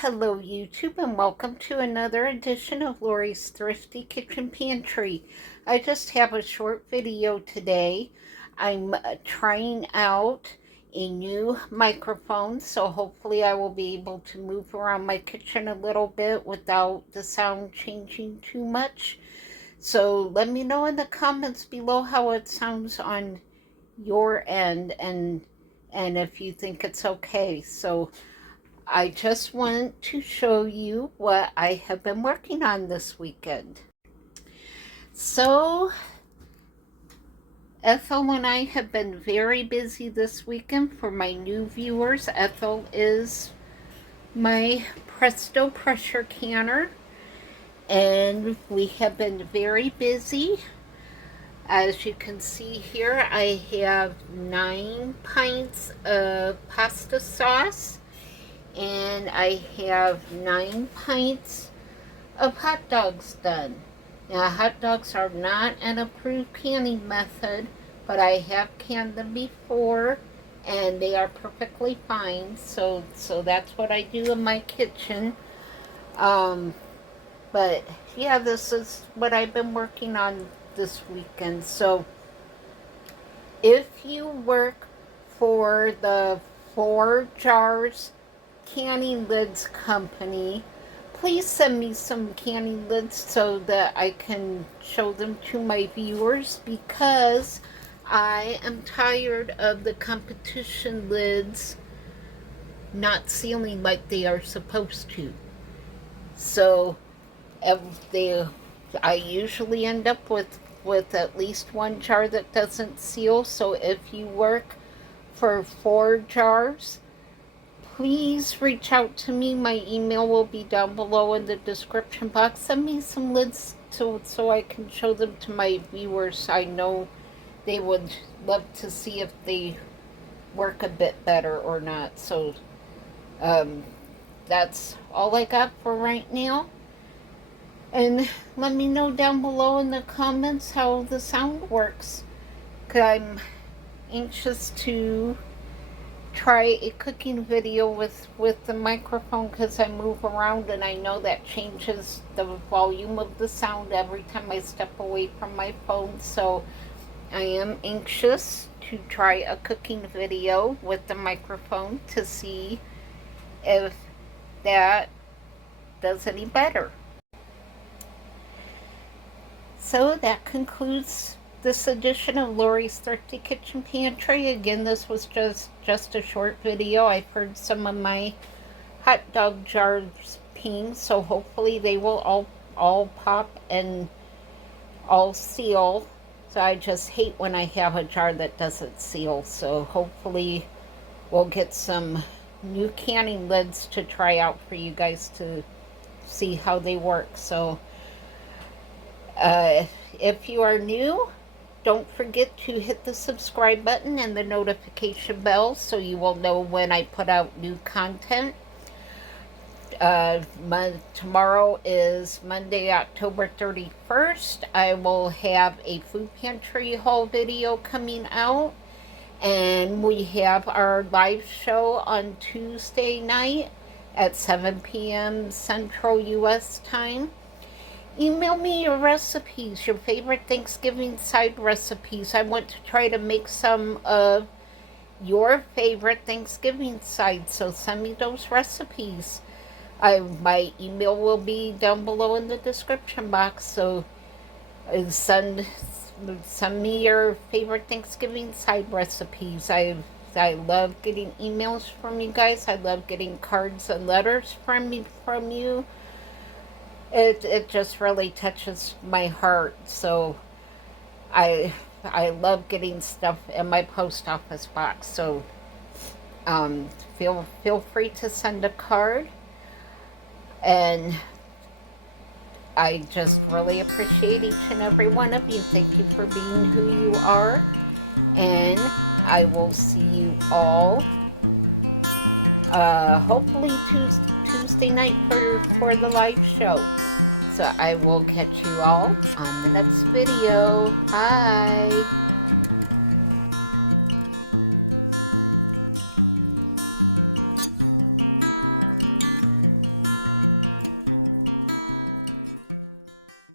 Hello YouTube, and welcome to another edition of Lori's Thrifty Kitchen Pantry. I just have a short video today. I'm trying out a new microphone, so hopefully I will be able to move around my kitchen a little bit without the sound changing too much. So let me know in the comments below how it sounds on your end, and if you think it's okay. So I just want to show you what I have been working on this weekend. So, Ethel and I have been very busy this weekend. For my new viewers, Ethel is my Presto pressure canner, and we have been very busy. As you can see here, I have 9 pints of pasta sauce, and I have 9 pints of hot dogs done. Now, hot dogs are not an approved canning method, but I have canned them before, and they are perfectly fine. So that's what I do in my kitchen. But yeah, this is what I've been working on this weekend. So if you work for the Forjars canning lids company, please send me some canning lids so that I can show them to my viewers, because I am tired of the competition lids not sealing like they are supposed to. So I usually end up with at least one jar that doesn't seal. So if you work for Forjars, please reach out to me. My email will be down below in the description box. Send me some lids so I can show them to my viewers. I know they would love to see if they work a bit better or not. So that's all I got for right now. And let me know down below in the comments how the sound works, because I'm anxious to try a cooking video with the microphone, because I move around and I know that changes the volume of the sound every time I step away from my phone. So I am anxious to try a cooking video with the microphone to see if that does any better. So that concludes this edition of Lori's Thrifty Kitchen Pantry. Again, this was just a short video. I've heard some of my hot dog jars ping, so hopefully they will all pop and all seal. So I just hate when I have a jar that doesn't seal. So hopefully we'll get some new canning lids to try out for you guys to see how they work. So if you are new, don't forget to hit the subscribe button and the notification bell so you will know when I put out new content. Tomorrow is Monday, October 31st. I will have a food pantry haul video coming out. And we have our live show on Tuesday night at 7 p.m. Central U.S. time. Email me your recipes, your favorite Thanksgiving side recipes. I want to try to make some of your favorite Thanksgiving sides, so send me those recipes. My email will be down below in the description box, so send me your favorite Thanksgiving side recipes. I love getting emails from you guys. I love getting cards and letters from you. It just really touches my heart. So I love getting stuff in my post office box. So feel free to send a card, and I just really appreciate each and every one of you. Thank you for being who you are, and I will see you all hopefully Tuesday night for the live show. So I will catch you all on the next video. Bye.